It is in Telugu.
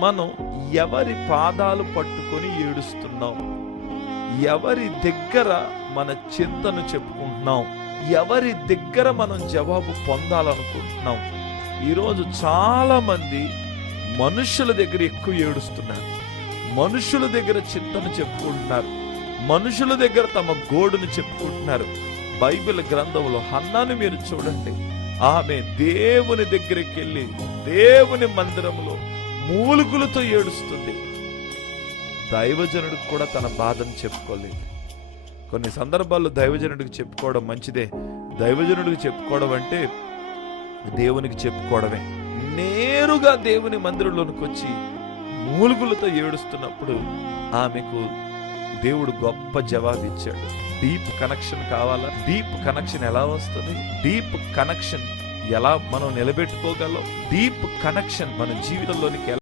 మనం ఎవరి పాదాలు పట్టుకొని ఏడుస్తున్నాం? ఎవరి దగ్గర మన చింతను చెప్పుకుంటున్నాం? ఎవరి దగ్గర మనం జవాబు పొందాలనుకుంటున్నాం? ఈరోజు చాలా మంది మనుషుల దగ్గర ఎక్కువ ఏడుస్తున్నారు, మనుషుల దగ్గర చింతను చెప్పుకుంటున్నారు, మనుషుల దగ్గర తమ గోడును చెప్పుకుంటున్నారు. బైబిల్ గ్రంథంలో హన్నాను మీరు చూడండి. ఆమె దేవుని దగ్గరికి వెళ్ళి దేవుని మందిరంలో మూలుగులతో ఏడుస్తుంది. దైవజనుడికి కూడా తన బాధను చెప్పుకోలేదు. కొన్ని సందర్భాల్లో దైవజనుడికి చెప్పుకోవడం మంచిదే. దైవజనుడికి చెప్పుకోవడం అంటే దేవునికి చెప్పుకోవడమే. నేరుగా దేవుని మందిరంలోనికి వచ్చి మూలుగులతో ఏడుస్తున్నప్పుడు ఆమెకు దేవుడు గొప్ప జవాబు ఇచ్చాడు. డీప్ కనెక్షన్ కావాలా? డీప్ కనెక్షన్ ఎలా వస్తుంది? డీప్ కనెక్షన్ ఎలా మనం నిలబెట్టుకోగలం? డీప్ కనెక్షన్ మన జీవితంలోనికి